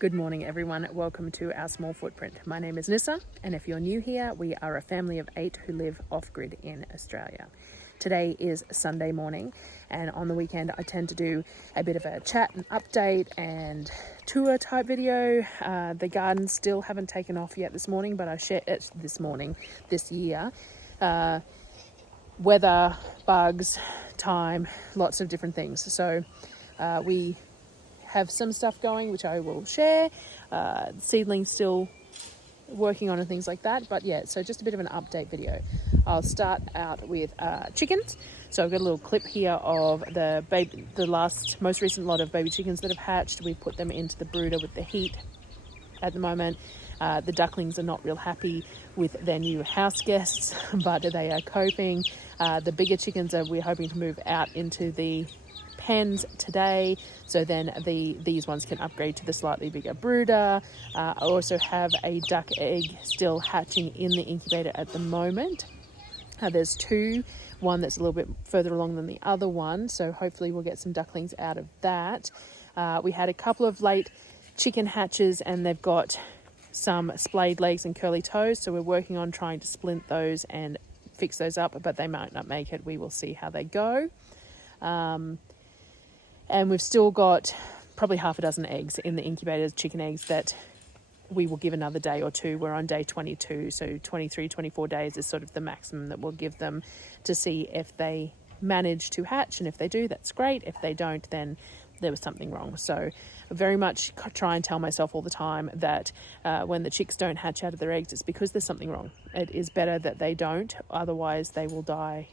Good morning everyone, welcome to our small footprint. My name is Nyssa, and if you're new here, we are a family of 8 who live off-grid in Australia. Today is Sunday morning, and on the weekend I tend to do a bit of a chat and update and tour type video. The gardens still haven't taken off yet this morning, but I shared it this year. Weather, bugs, time, lots of different things. So we have some stuff going which I will share. Seedling still working on and things like that, but yeah, so just a bit of an update video. I'll start out with chickens. So I've got a little clip here of the most recent lot of baby chickens that have hatched. We put them into the brooder with the heat at the moment. The ducklings are not real happy with their new house guests, but they are coping. The bigger chickens we're hoping to move out into the pens today, so then these ones can upgrade to the slightly bigger brooder. I also have a duck egg still hatching in the incubator at the moment. There's two, one that's a little bit further along than the other one, so hopefully we'll get some ducklings out of that. We had a couple of late chicken hatches and they've got some splayed legs and curly toes, so we're working on trying to splint those and fix those up, but they might not make it. We will see how they go. And we've still got probably half a dozen eggs in the incubators, chicken eggs, that we will give another day or two. We're on day 22, so 23, 24 days is sort of the maximum that we'll give them to see if they manage to hatch. And if they do, that's great. If they don't, then there was something wrong. So I very much try and tell myself all the time that when the chicks don't hatch out of their eggs, it's because there's something wrong. It is better that they don't, otherwise they will die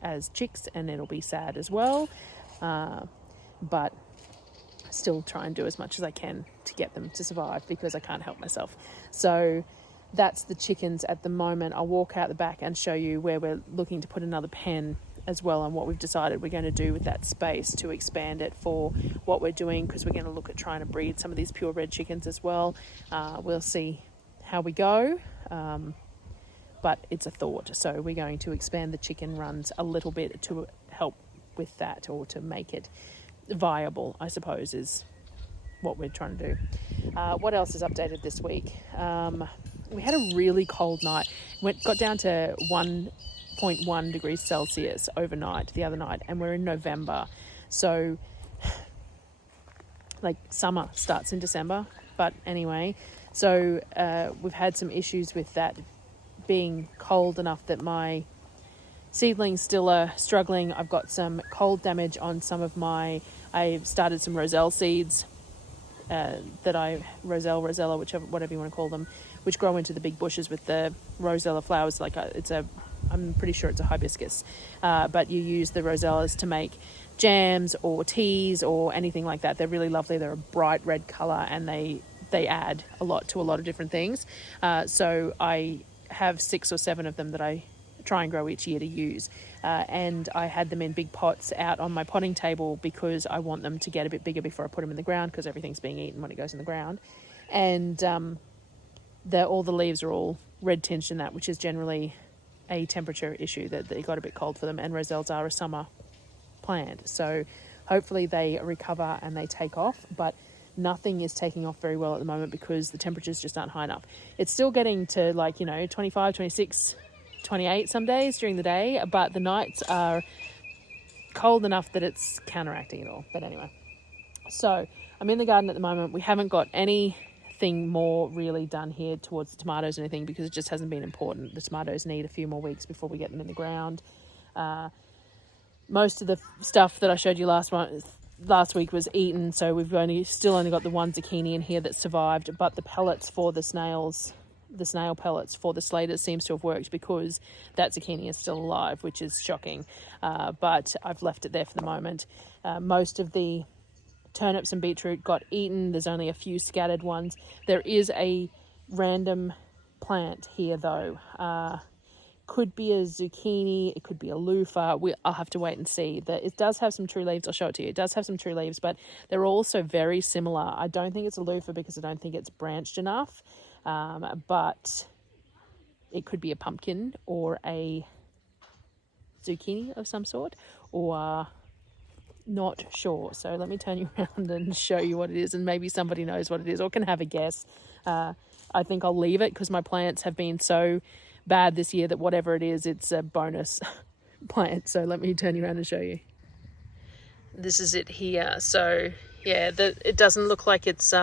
as chicks and it'll be sad as well. But still try and do as much as I can to get them to survive because I can't help myself. So that's the chickens at the moment. I'll walk out the back and show you where we're looking to put another pen as well, and what we've decided we're going to do with that space to expand it for what we're doing, because we're going to look at trying to breed some of these pure red chickens as well. We'll see how we go, but it's a thought. So we're going to expand the chicken runs a little bit to help with that, or to make it viable, I suppose, is what we're trying to do. What else is updated this week? We had a really cold night. Got down to 1.1 degrees Celsius overnight the other night, and we're in November, so like summer starts in December. But anyway, so we've had some issues with that being cold enough that my seedlings still are struggling. I've got some cold damage on some of I started some roselle seeds rosella, whatever you want to call them, which grow into the big bushes with the rosella flowers. I'm pretty sure it's a hibiscus, but you use the rosellas to make jams or teas or anything like that. They're really lovely. They're a bright red colour, and they add a lot to a lot of different things. So I have 6 or 7 of them that I try and grow each year to use, and I had them in big pots out on my potting table because I want them to get a bit bigger before I put them in the ground, because everything's being eaten when it goes in the ground. And all the leaves are all red tinged in that, which is generally a temperature issue, that they got a bit cold for them, and roselles are a summer plant, so hopefully they recover and they take off. But nothing is taking off very well at the moment because the temperatures just aren't high enough. It's still getting to 25, 26, 28 some days during the day, but the nights are cold enough that it's counteracting it all. But anyway, so I'm in the garden at the moment. We haven't got anything more really done here towards the tomatoes or anything, because it just hasn't been important. The tomatoes need a few more weeks before we get them in the ground. Most of the stuff that I showed you last week was eaten, so we've still only got the one zucchini in here that survived, but the pellets for the snail pellets for the slaters seems to have worked, because that zucchini is still alive, which is shocking. But I've left it there for the moment. Most of the turnips and beetroot got eaten. There's only a few scattered ones. There is a random plant here though. Could be a zucchini, it could be a loofah. I'll have to wait and see. It does have some true leaves. I'll show it to you. It does have some true leaves, but they're also very similar. I don't think it's a loofah because I don't think it's branched enough. But it could be a pumpkin or a zucchini of some sort, or not sure. So let me turn you around and show you what it is, and maybe somebody knows what it is or can have a guess. I think I'll leave it because my plants have been so bad this year that whatever it is, it's a bonus plant. So let me turn you around and show you. This is it here. So yeah, it doesn't look like it's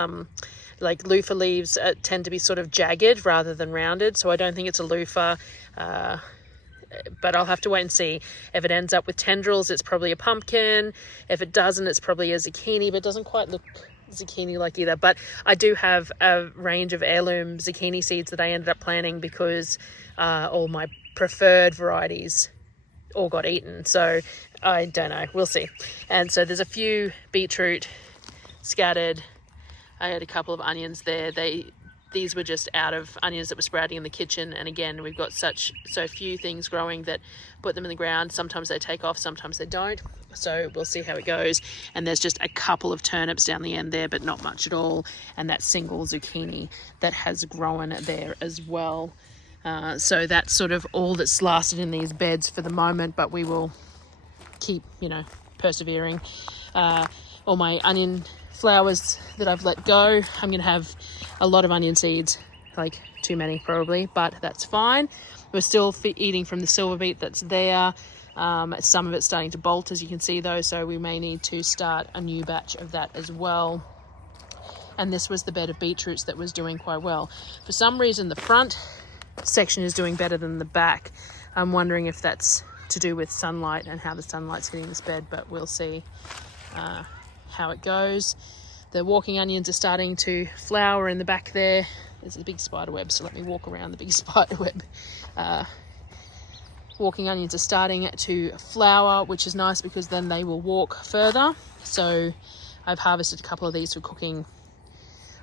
like loofah leaves tend to be sort of jagged rather than rounded. So I don't think it's a loofah. But I'll have to wait and see. If it ends up with tendrils, it's probably a pumpkin. If it doesn't, it's probably a zucchini, but it doesn't quite look zucchini-like either. But I do have a range of heirloom zucchini seeds that I ended up planting because all my preferred varieties all got eaten. So I don't know. We'll see. And so there's a few beetroot scattered. I had a couple of onions there. These were just out of onions that were sprouting in the kitchen. And again, we've got so few things growing that put them in the ground. Sometimes they take off, sometimes they don't. So we'll see how it goes. And there's just a couple of turnips down the end there, but not much at all. And that single zucchini that has grown there as well. So that's sort of all that's lasted in these beds for the moment, but we will keep, persevering. All my onion flowers that I've let go, I'm going to have a lot of onion seeds, like too many probably, but that's fine. We're still eating from the silver beet that's there. Some of it's starting to bolt, as you can see though, so we may need to start a new batch of that as well. And this was the bed of beetroots that was doing quite well. For some reason the front section is doing better than the back. I'm wondering if that's to do with sunlight and how the sunlight's hitting this bed, but we'll see how it goes. The walking onions are starting to flower in the back there. There's a big spider web, so let me walk around the big spider web. Walking onions are starting to flower, which is nice because then they will walk further. So I've harvested a couple of these for cooking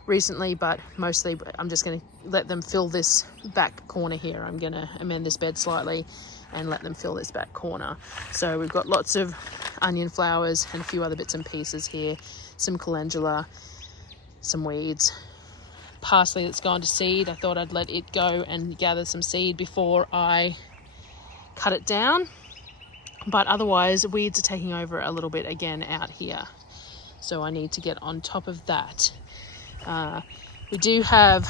recently, but mostly I'm just going to let them fill this back corner here. I'm going to amend this bed slightly and let them fill this back corner. So we've got lots of onion flowers and a few other bits and pieces here. Some calendula, some weeds, parsley that's gone to seed. I thought I'd let it go and gather some seed before I cut it down, but otherwise weeds are taking over a little bit again out here, so I need to get on top of that. We do have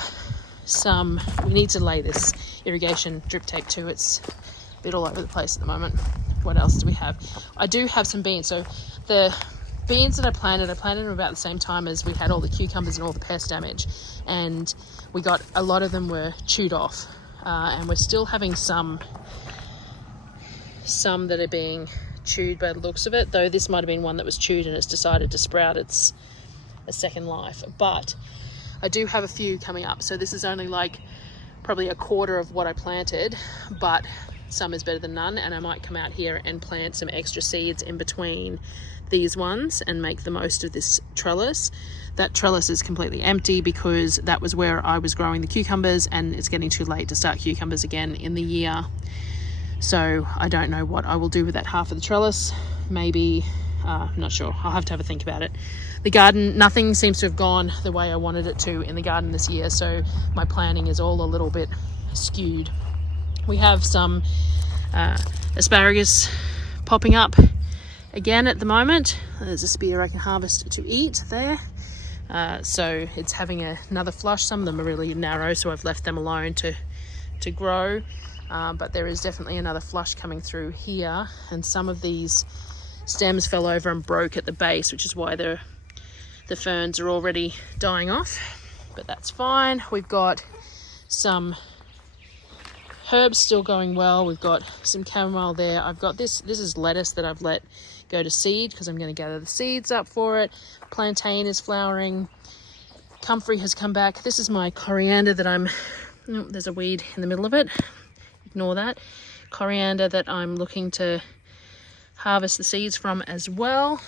we need to lay this irrigation drip tape too. It's a bit all over the place at the moment. What else do we have? I do have some beans. So the beans that I planted them about the same time as we had all the cucumbers and all the pest damage, and we got a lot of them were chewed off, and we're still having some that are being chewed by the looks of it, though this might have been one that was chewed and it's decided to sprout its a second life. But I do have a few coming up, so this is only like probably a quarter of what I planted, but some is better than none, and I might come out here and plant some extra seeds in between these ones and make the most of this trellis. That trellis is completely empty because that was where I was growing the cucumbers, and it's getting too late to start cucumbers again in the year. So I don't know what I will do with that half of the trellis. Maybe, I'm not sure. I'll have to have a think about it. The garden, nothing seems to have gone the way I wanted it to in the garden this year, so my planning is all a little bit skewed. We have some asparagus popping up again at the moment. There's a spear I can harvest to eat there. So it's having another flush. Some of them are really narrow, so I've left them alone to grow. But there is definitely another flush coming through here, and some of these stems fell over and broke at the base, which is why the ferns are already dying off, but that's fine. We've got some herbs still going well. We've got some chamomile there. I've got this is lettuce that I've let go to seed because I'm going to gather the seeds up for it. Plantain is flowering. Comfrey has come back. This is my coriander that there's a weed in the middle of it. Ignore that. Coriander that I'm looking to harvest the seeds from as well.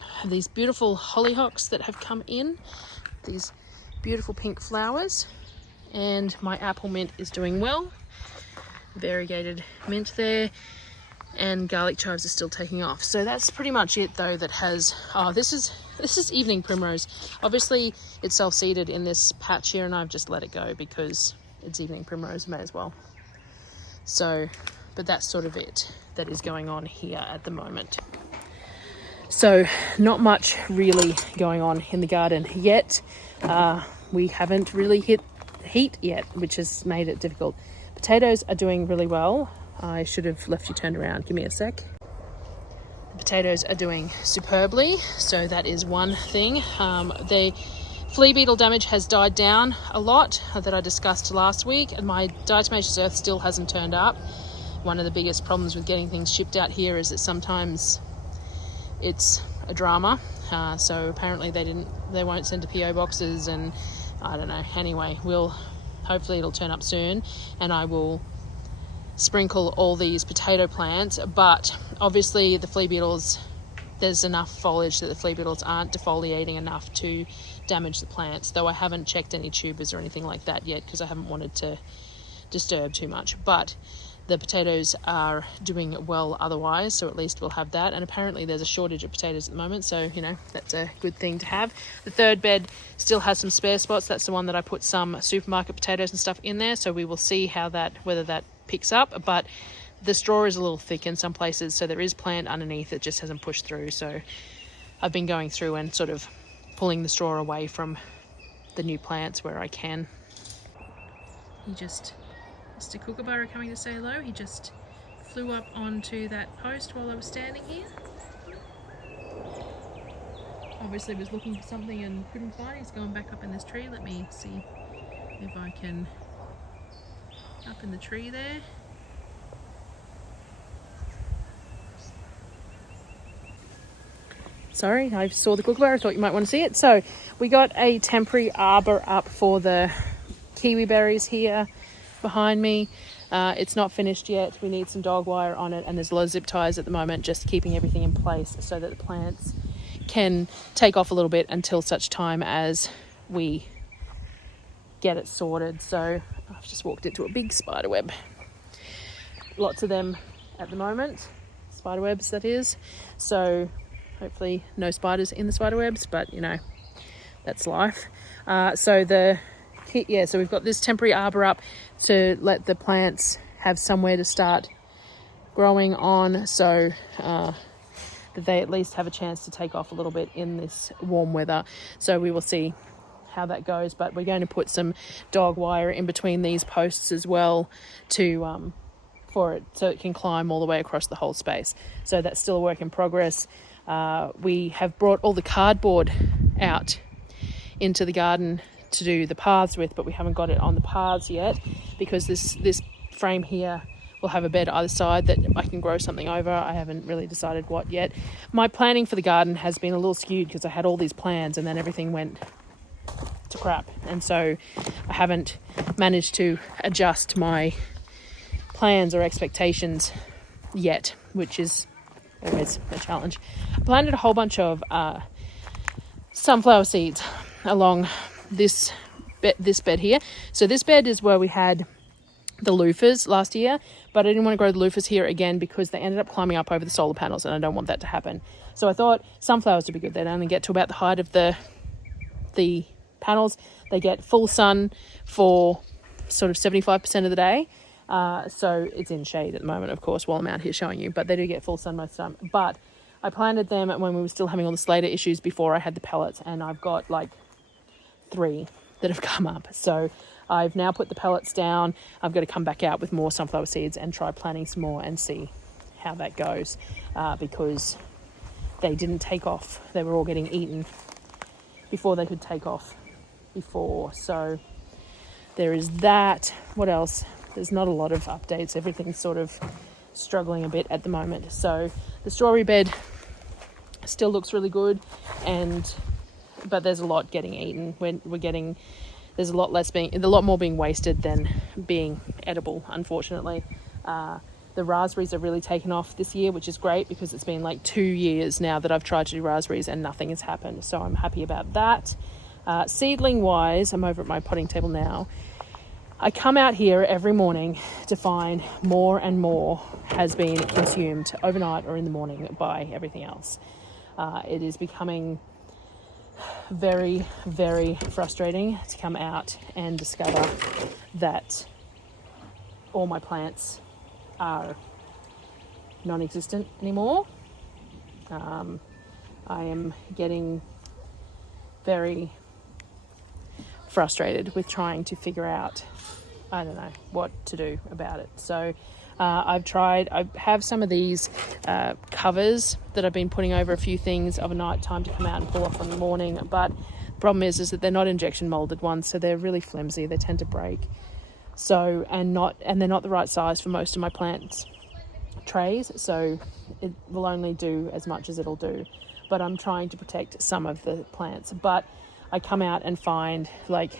I have these beautiful hollyhocks that have come in, these beautiful pink flowers, and my apple mint is doing well. Variegated mint there, and garlic chives are still taking off. So that's pretty much it though that has, this is evening primrose. Obviously it's self-seeded in this patch here, and I've just let it go because it's evening primrose, may as well. So, but that's sort of it that is going on here at the moment. So not much really going on in the garden yet. We haven't really hit heat yet, which has made it difficult. Potatoes are doing really well. I should have left you turned around. Give me a sec. The potatoes are doing superbly, so that is one thing. The flea beetle damage has died down a lot that I discussed last week, and my diatomaceous earth still hasn't turned up. One of the biggest problems with getting things shipped out here is that sometimes it's a drama. So apparently they won't send to PO boxes, and I don't know. Anyway, hopefully it'll turn up soon, and I will sprinkle all these potato plants. But obviously the flea beetles, there's enough foliage that the flea beetles aren't defoliating enough to damage the plants, though I haven't checked any tubers or anything like that yet because I haven't wanted to disturb too much. But the potatoes are doing well otherwise, so at least we'll have that. And apparently there's a shortage of potatoes at the moment, so that's a good thing to have. The third bed still has some spare spots. That's the one that I put some supermarket potatoes and stuff in there, so we will see whether that picks up. But the straw is a little thick in some places, so there is plant underneath. It just hasn't pushed through, so I've been going through and sort of pulling the straw away from the new plants where I can. Mr. Kookaburra coming to say hello. He just flew up onto that post while I was standing here. Obviously was looking for something and couldn't find it. He's going back up in this tree. Let me see if I can... Up in the tree there. Sorry, I saw the kookaburra. I thought you might want to see it. So we got a temporary arbor up for the kiwi berries here behind me. It's not finished yet. We need some dog wire on it, and there's a lot of zip ties at the moment, just keeping everything in place so that the plants can take off a little bit until such time as we get it sorted. So I've just walked into a big spider web. Lots of them at the moment, spider webs that is. So hopefully no spiders in the spider webs, but that's life. So we've got this temporary arbor up to let the plants have somewhere to start growing on, so that they at least have a chance to take off a little bit in this warm weather. So we will see how that goes, but we're going to put some dog wire in between these posts as well to for it, so it can climb all the way across the whole space. So that's still a work in progress. We have brought all the cardboard out into the garden to do the paths with, but we haven't got it on the paths yet because this frame here will have a bed either side that I can grow something over. I haven't really decided what yet. My planning for the garden has been a little skewed because I had all these plans and then everything went to crap, and so I haven't managed to adjust my plans or expectations yet, which is always a challenge. I planted a whole bunch of sunflower seeds along this bed here. So this bed is where we had the loofahs last year, but I didn't want to grow the loofahs here again because they ended up climbing up over the solar panels, and I don't want that to happen. So I thought sunflowers would be good. They'd only get to about the height of the panels. They get full sun for sort of 75% of the day. So it's in shade at the moment, of course, while I'm out here showing you, but they do get full sun most of the time. But I planted them when we were still having all the Slater issues before I had the pellets, and I've got like 3 that have come up. So I've now put the pellets down. I've got to come back out with more sunflower seeds and try planting some more and see how that goes, because they didn't take off. They were all getting eaten before they could take off before. So there is that. What else? There's not a lot of updates. Everything's sort of struggling a bit at the moment. So the strawberry bed still looks really good, but there's a lot getting eaten. There's a lot more being wasted than being edible, unfortunately. The raspberries are really taken off this year, which is great because it's been like 2 years now that I've tried to do raspberries and nothing has happened. So I'm happy about that. Seedling wise, I'm over at my potting table now. I come out here every morning to find more and more has been consumed overnight or in the morning by everything else. It is becoming very, very frustrating to come out and discover that all my plants are non-existent anymore. I am getting very frustrated with trying to figure out, I don't know, what to do about it. So I have some of these covers that I've been putting over a few things of a night time to come out and pull off in the morning, but the problem is that they're not injection molded ones, so they're really flimsy, they tend to break. So, and they're not the right size for most of my plants trays, so it will only do as much as it'll do. But I'm trying to protect some of the plants. But I come out and find like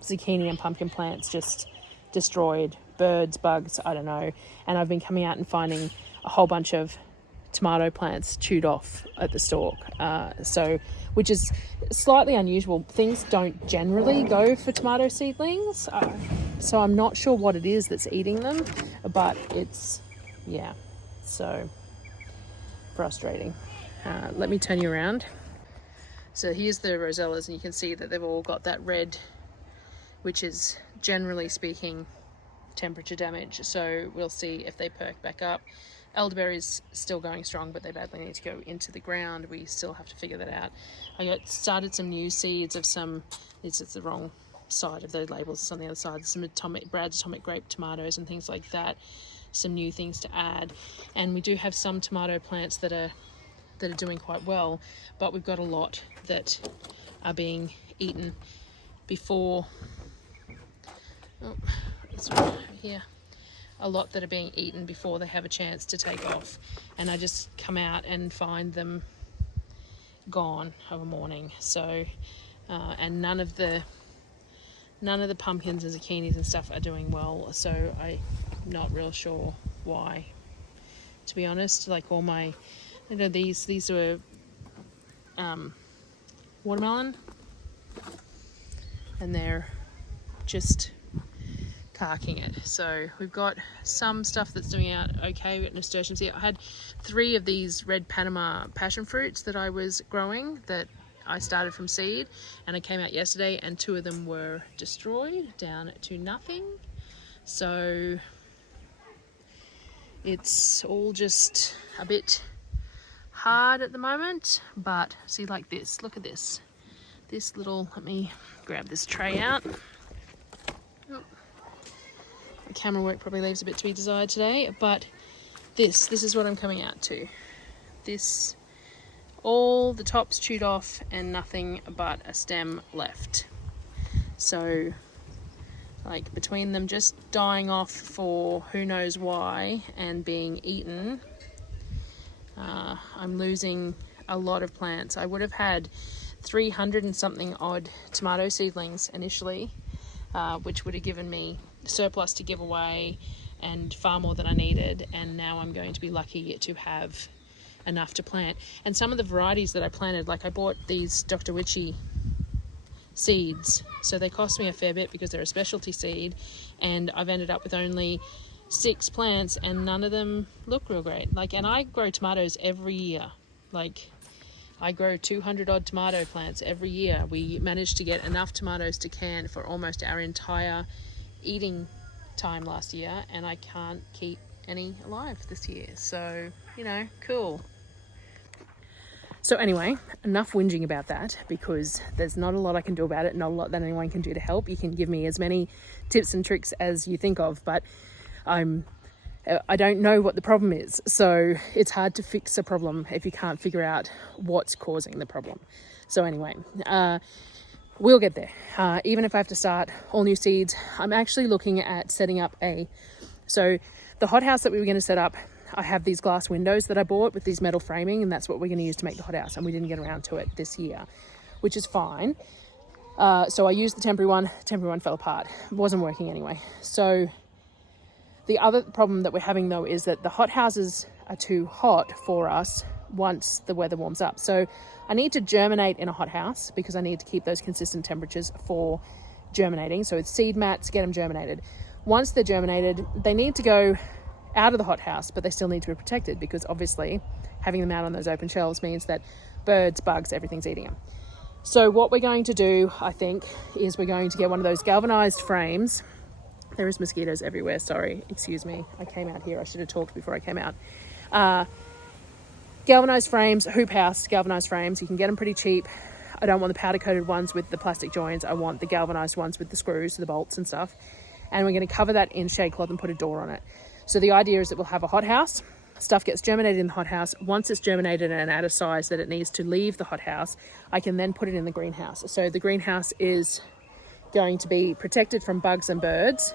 zucchini and pumpkin plants just destroyed, birds, bugs, I don't know. And I've been coming out and finding a whole bunch of tomato plants chewed off at the stalk, which is slightly unusual. Things don't generally go for tomato seedlings, so I'm not sure what it is that's eating them, but it's, yeah, so frustrating. Let me turn you around. So here's the rosellas, and you can see that they've all got that red, which is generally speaking temperature damage, so we'll see if they perk back up. Elderberry's still going strong, but they badly need to go into the ground. We still have to figure that out. I started some new seeds of some, it's the wrong side of the labels, it's on the other side, some Brad's Atomic Grape tomatoes and things like that, some new things to add. And we do have some tomato plants that are doing quite well, but we've got a lot that are being eaten before, this one over here. A lot that are being eaten before they have a chance to take off, and I just come out and find them gone of a morning. So and none of the pumpkins and zucchinis and stuff are doing well, so I'm not real sure why, to be honest. Like all my, you know, these were watermelon, and they're just carking it. So we've got some stuff that's doing out okay. We've got nasturtiums here. I had 3 of these red Panama passion fruits that I was growing that I started from seed, and I came out yesterday and 2 of them were destroyed down to nothing. So it's all just a bit hard at the moment. But see, like this, look at this little, let me grab this tray out. The camera work probably leaves a bit to be desired today, but this is what I'm coming out to. This, all the tops chewed off and nothing but a stem left. So like between them just dying off for who knows why and being eaten, I'm losing a lot of plants. I would have had 300 and something odd tomato seedlings initially, which would have given me surplus to give away and far more than I needed, and now I'm going to be lucky to have enough to plant. And some of the varieties that I planted, like I bought these Dr. Witchy seeds, so they cost me a fair bit because they're a specialty seed, and I've ended up with only 6 plants and none of them look real great. Like, and I grow tomatoes every year. Like, I grow 200 odd tomato plants every year. We managed to get enough tomatoes to can for almost our entire eating time last year, and I can't keep any alive this year. So, you know, cool. So anyway, enough whinging about that, because there's not a lot I can do about it, not a lot that anyone can do to help. You can give me as many tips and tricks as you think of, but I don't know what the problem is. So it's hard to fix a problem if you can't figure out what's causing the problem. So anyway, we'll get there. Even if I have to start all new seeds, I'm actually looking at setting up so the hothouse that we were going to set up, I have these glass windows that I bought with these metal framing, and that's what we're going to use to make the hothouse, and we didn't get around to it this year, which is fine. So I used the temporary one fell apart. It wasn't working anyway. So the other problem that we're having though is that the hothouses are too hot for us once the weather warms up. So I need to germinate in a hothouse because I need to keep those consistent temperatures for germinating. So it's seed mats, get them germinated. Once they're germinated, they need to go out of the hothouse, but they still need to be protected because obviously having them out on those open shelves means that birds, bugs, everything's eating them. So what we're going to do, I think, is we're going to get one of those galvanized frames. There is mosquitoes everywhere, sorry, excuse me. I came out here, I should have talked before I came out. Galvanized frames, hoop house galvanized frames, you can get them pretty cheap. I don't want the powder coated ones with the plastic joints. I want the galvanized ones with the screws, the bolts and stuff. And we're going to cover that in shade cloth and put a door on it. So the idea is that we'll have a hothouse. Stuff gets germinated in the hothouse. Once it's germinated and at a size that it needs to leave the hothouse, I can then put it in the greenhouse. So the greenhouse is going to be protected from bugs and birds,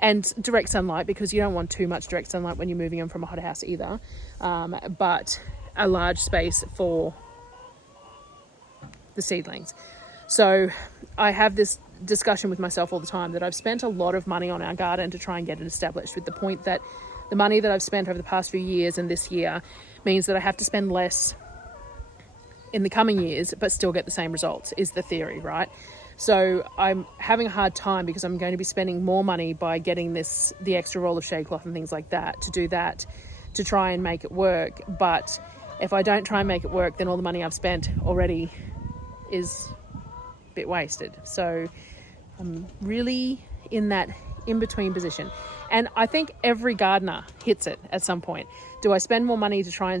and direct sunlight, because you don't want too much direct sunlight when you're moving them from a hothouse either, but a large space for the seedlings. So I have this discussion with myself all the time that I've spent a lot of money on our garden to try and get it established, with the point that the money that I've spent over the past few years and this year means that I have to spend less in the coming years but still get the same results, is the theory, right? So I'm having a hard time because I'm going to be spending more money by getting the extra roll of shade cloth and things like that, to try and make it work. But if I don't try and make it work, then all the money I've spent already is a bit wasted. So I'm really in that in-between position. And I think every gardener hits it at some point. Do I spend more money to try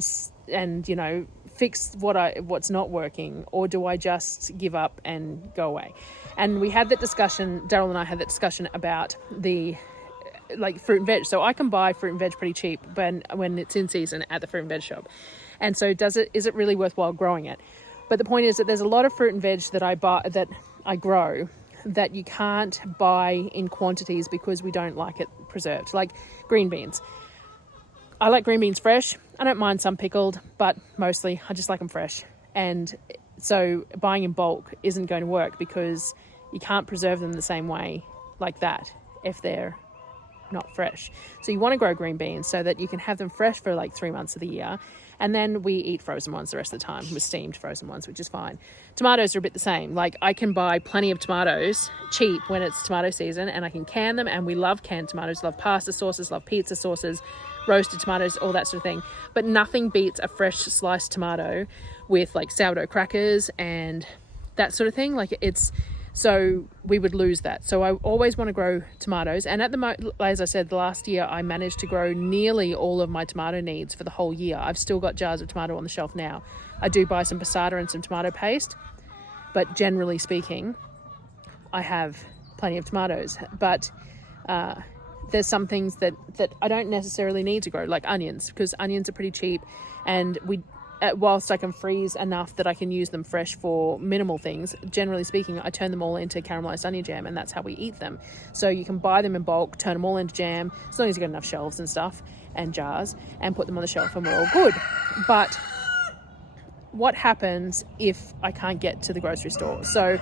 and fix what's not working, or do I just give up and go away? And we had that discussion, Darryl and I had that discussion about the fruit and veg. So I can buy fruit and veg pretty cheap when it's in season at the fruit and veg shop. And so is it really worthwhile growing it? But the point is that there's a lot of fruit and veg that I grow that you can't buy in quantities because we don't like it preserved, like green beans. I like green beans fresh. I don't mind some pickled, but mostly I just like them fresh. And so buying in bulk isn't going to work because you can't preserve them the same way like that if they're not fresh. So you want to grow green beans so that you can have them fresh for like 3 months of the year. And then we eat frozen ones the rest of the time, with steamed frozen ones, which is fine. Tomatoes are a bit the same. Like, I can buy plenty of tomatoes cheap when it's tomato season, and I can can them. And we love canned tomatoes, love pasta sauces, love pizza sauces, roasted tomatoes, all that sort of thing. But nothing beats a fresh sliced tomato with like sourdough crackers and that sort of thing. So we would lose that. So I always want to grow tomatoes. And as I said, the last year I managed to grow nearly all of my tomato needs for the whole year. I've still got jars of tomato on the shelf now. I do buy some passata and some tomato paste, but generally speaking, I have plenty of tomatoes. But there's some things that I don't necessarily need to grow, like onions, because onions are pretty cheap, and whilst I can freeze enough that I can use them fresh for minimal things, generally speaking, I turn them all into caramelized onion jam, and that's how we eat them. So you can buy them in bulk, turn them all into jam, as long as you've got enough shelves and stuff and jars, and put them on the shelf, and we're all good. But what happens if I can't get to the grocery store? So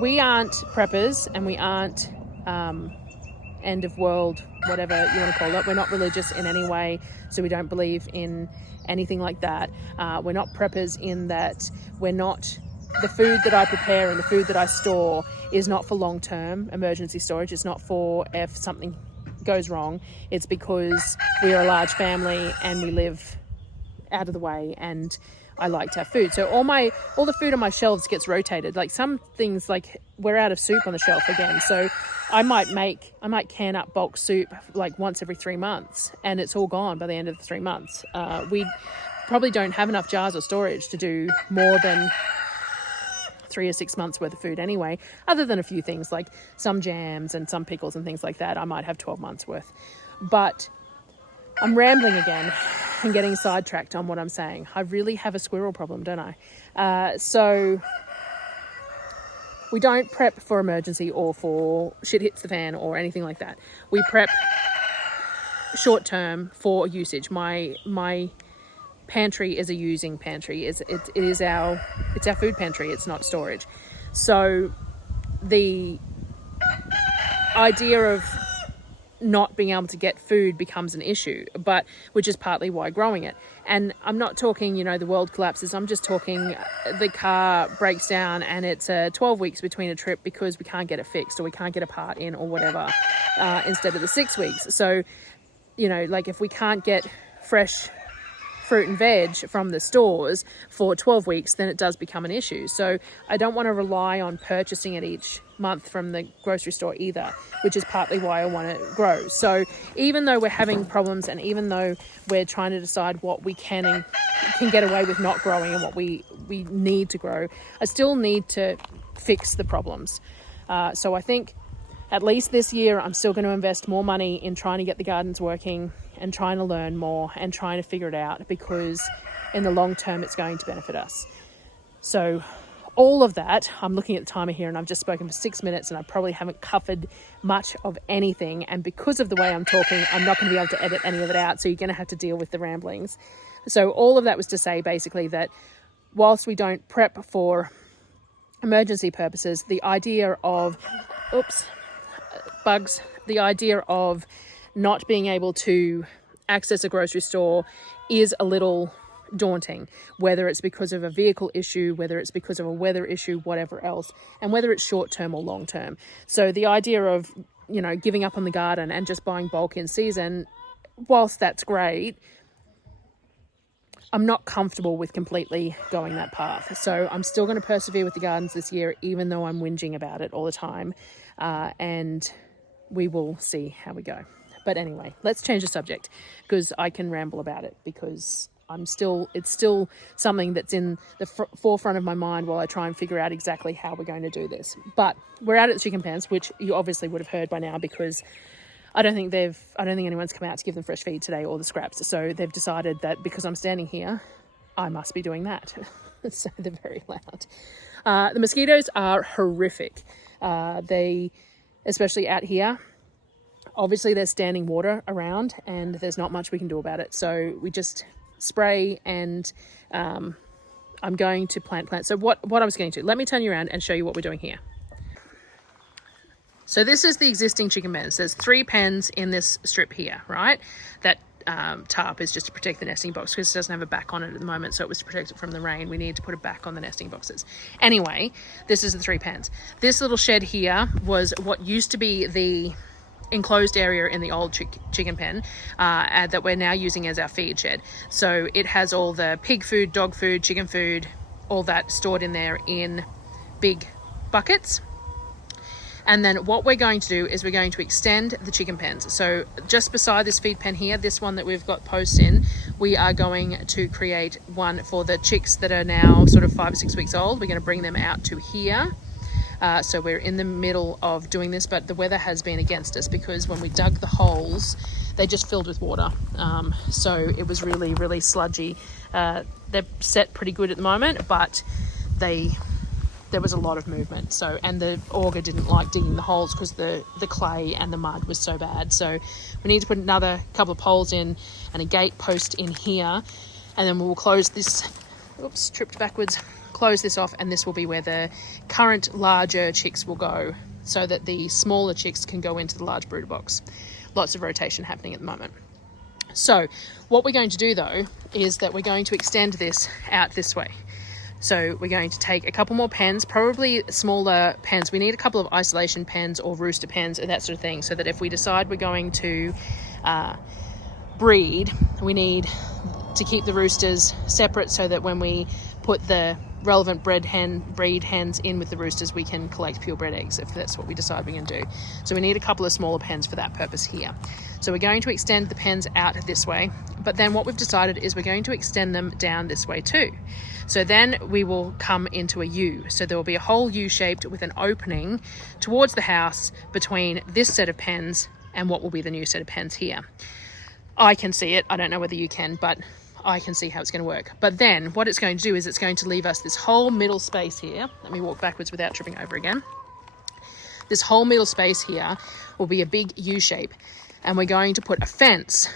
we aren't preppers, and we aren't end of world, whatever you want to call it. We're not religious in any way, so we don't believe in anything like that. We're not preppers in that the food that I prepare and the food that I store is not for long-term emergency storage. It's not for if something goes wrong. It's because we are a large family and we live out of the way, and I like to have food. So all the food on my shelves gets rotated. Like some things, like we're out of soup on the shelf again. So I might can up bulk soup like once every 3 months, and it's all gone by the end of the 3 months. We probably don't have enough jars or storage to do more than 3 or 6 months worth of food anyway, other than a few things like some jams and some pickles and things like that. I might have 12 months worth. But I'm rambling again and getting sidetracked on what I'm saying. I really have a squirrel problem, don't I? So we don't prep for emergency or for shit hits the fan or anything like that. We prep short term for usage. My pantry is a using pantry. It's our food pantry. It's not storage. So the idea of not being able to get food becomes an issue, but which is partly why growing it. And I'm not talking, the world collapses. I'm just talking the car breaks down and it's 12 weeks between a trip because we can't get it fixed or we can't get a part in or whatever, instead of the 6 weeks. So, if we can't get fresh fruit and veg from the stores for 12 weeks, then it does become an issue. So I don't want to rely on purchasing it each month from the grocery store either, which is partly why I want to grow. So even though we're having problems, and even though we're trying to decide what we can get away with not growing and what we need to grow, I still need to fix the problems. So I think at least this year, I'm still going to invest more money in trying to get the gardens working and trying to learn more and trying to figure it out, because in the long term, it's going to benefit us. So all of that, I'm looking at the timer here and I've just spoken for 6 minutes and I probably haven't covered much of anything. And because of the way I'm talking, I'm not going to be able to edit any of it out. So you're going to have to deal with the ramblings. So all of that was to say basically that whilst we don't prep for emergency purposes, the idea of, the idea of not being able to access a grocery store is a little daunting, whether it's because of a vehicle issue, whether it's because of a weather issue, whatever else, and whether it's short term or long term. So the idea of, giving up on the garden and just buying bulk in season, whilst that's great, I'm not comfortable with completely going that path. So I'm still going to persevere with the gardens this year, even though I'm whinging about it all the time. And we will see how we go. But anyway, let's change the subject, because I can ramble about it, because it's still something that's in the forefront of my mind while I try and figure out exactly how we're going to do this. But we're out at the chicken pens, which you obviously would have heard by now, because I don't think anyone's come out to give them fresh feed today or the scraps. So they've decided that because I'm standing here, I must be doing that. So they're very loud. The mosquitoes are horrific. Especially out here, obviously there's standing water around and there's not much we can do about it. So we just spray, and I'm going to plant. So what I was going to, let me turn you around and show you what we're doing here. So this is the existing chicken pens. There's 3 pens in this strip here, right? That tarp is just to protect the nesting box, because it doesn't have a back on it at the moment, so it was to protect it from the rain. We need to put a back on the nesting boxes. Anyway, this is the 3 pens. This little shed here was what used to be the enclosed area in the old chicken pen that we're now using as our feed shed. So it has all the pig food, dog food, chicken food, all that stored in there in big buckets. And then what we're going to do is we're going to extend the chicken pens. So just beside this feed pen here, this one that we've got posts in, we are going to create one for the chicks that are now sort of 5 or 6 weeks old. We're going to bring them out to here. So we're in the middle of doing this, but the weather has been against us, because when we dug the holes, they just filled with water. So it was really, really sludgy. They're set pretty good at the moment, but there was a lot of movement. So, and the auger didn't like digging the holes because the clay and the mud was so bad. So we need to put another couple of poles in and a gate post in here, and then we'll close this, tripped backwards, close this off, and this will be where the current larger chicks will go, so that the smaller chicks can go into the large brooder box. Lots of rotation happening at the moment. So what we're going to do though, is that we're going to extend this out this way. So we're going to take a couple more pens, probably smaller pens. We need a couple of isolation pens or rooster pens and that sort of thing, so that if we decide we're going to breed, we need to keep the roosters separate, so that when we put the relevant breed hens in with the roosters, we can collect purebred eggs, if that's what we decide we're going to do. So we need a couple of smaller pens for that purpose here. So we're going to extend the pens out this way, but then what we've decided is we're going to extend them down this way too. So then we will come into a U. So there will be a whole U shaped with an opening towards the house between this set of pens and what will be the new set of pens here. I can see it. I don't know whether you can, but I can see how it's going to work. But then what it's going to do is it's going to leave us this whole middle space here. Let me walk backwards without tripping over again. This whole middle space here will be a big U shape, and we're going to put a fence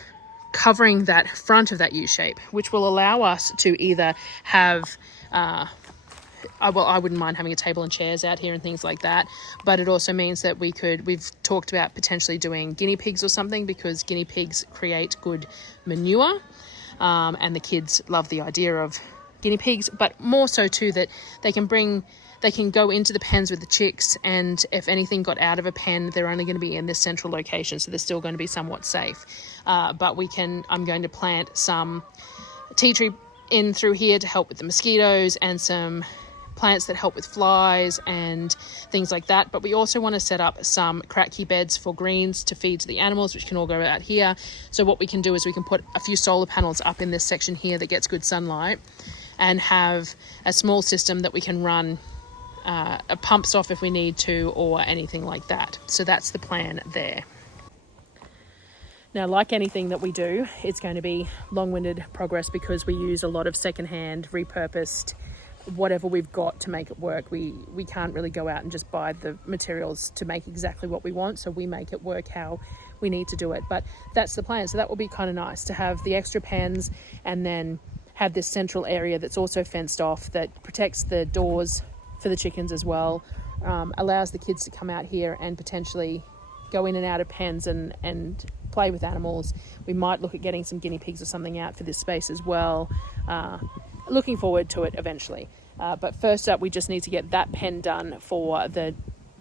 covering that front of that U shape, which will allow us to either have I wouldn't mind having a table and chairs out here and things like that, but it also means that we've talked about potentially doing guinea pigs or something, because guinea pigs create good manure, and the kids love the idea of guinea pigs, but more so too that they can go into the pens with the chicks, and if anything got out of a pen, they're only going to be in this central location, so they're still going to be somewhat safe. But I'm going to plant some tea tree in through here to help with the mosquitoes, and some plants that help with flies and things like that. But we also want to set up some cracky beds for greens to feed to the animals, which can all go out here. So what we can do is we can put a few solar panels up in this section here that gets good sunlight, and have a small system that we can run pumps off if we need to, or anything like that. So that's the plan there. Now, like anything that we do, it's going to be long-winded progress because we use a lot of secondhand, repurposed, whatever we've got to make it work. We can't really go out and just buy the materials to make exactly what we want, so we make it work how we need to do it. But that's the plan. So that will be kind of nice to have the extra pens, and then have this central area that's also fenced off that protects the doors for the chickens as well, allows the kids to come out here and potentially go in and out of pens and play with animals. We might look at getting some guinea pigs or something out for this space as well. Looking forward to it eventually. But first up, we just need to get that pen done for the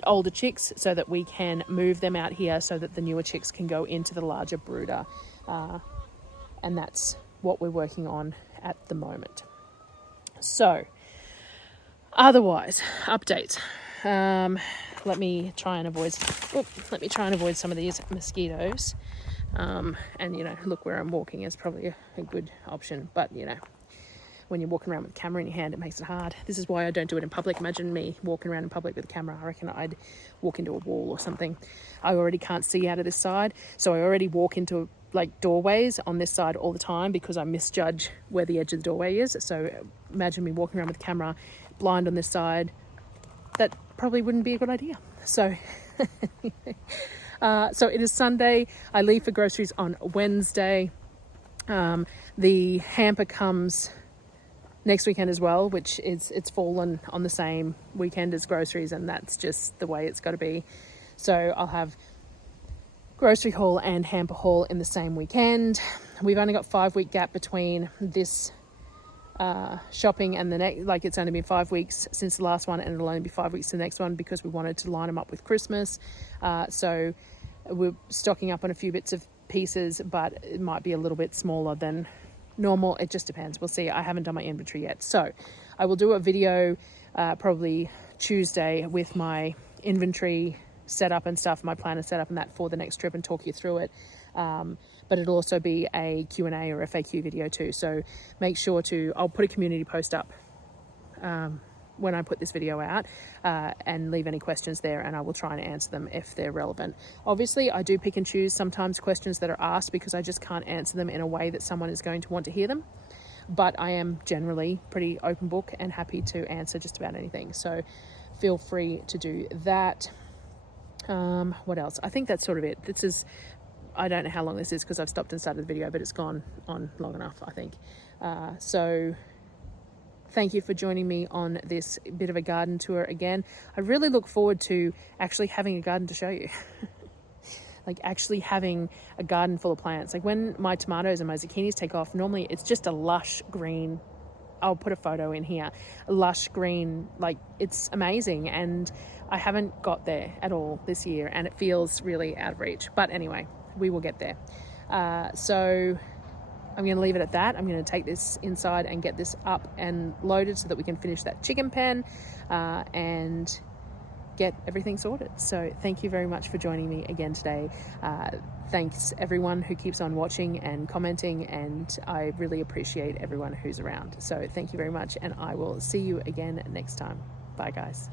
older chicks so that we can move them out here so that the newer chicks can go into the larger brooder. And that's what we're working on at the moment. So, otherwise, updates. Let me try and avoid some of these mosquitoes. And, look where I'm walking is probably a good option. But, when you're walking around with a camera in your hand, it makes it hard. This is why I don't do it in public. Imagine me walking around in public with a camera. I reckon I'd walk into a wall or something. I already can't see out of this side, so I already walk into doorways on this side all the time because I misjudge where the edge of the doorway is. So imagine me walking around with a camera blind on this side. That probably wouldn't be a good idea. So so it is Sunday. I leave for groceries on Wednesday. The hamper comes next weekend as well, which it's fallen on the same weekend as groceries, and that's just the way it's got to be. So I'll have grocery haul and hamper haul in the same weekend. We've only got 5-week gap between this shopping and the next. It's only been 5 weeks since the last one, and it'll only be 5 weeks to the next one because we wanted to line them up with Christmas. So we're stocking up on a few bits of pieces, but it might be a little bit smaller than normal. It just depends. We'll see. I haven't done my inventory yet, so I will do a video probably Tuesday with my inventory setup and stuff, my planner setup and that for the next trip, and talk you through it. But it'll also be a Q&A or FAQ video too, so make sure I'll put a community post up when I put this video out, and leave any questions there, and I will try and answer them if they're relevant. Obviously, I do pick and choose sometimes questions that are asked because I just can't answer them in a way that someone is going to want to hear them. But I am generally pretty open book and happy to answer just about anything. So feel free to do that. What else? I think that's sort of it. I don't know how long this is because I've stopped and started the video, but it's gone on long enough, I think. So thank you for joining me on this bit of a garden tour again. I really look forward to actually having a garden to show you. Actually having a garden full of plants. When my tomatoes and my zucchinis take off, normally it's just a lush green. I'll put a photo in here. A lush green, it's amazing. And I haven't got there at all this year, and it feels really out of reach. But anyway, we will get there. So I'm going to leave it at that. I'm going to take this inside and get this up and loaded so that we can finish that chicken pen and get everything sorted. So thank you very much for joining me again today. Thanks everyone who keeps on watching and commenting, and I really appreciate everyone who's around. So thank you very much, and I will see you again next time. Bye guys.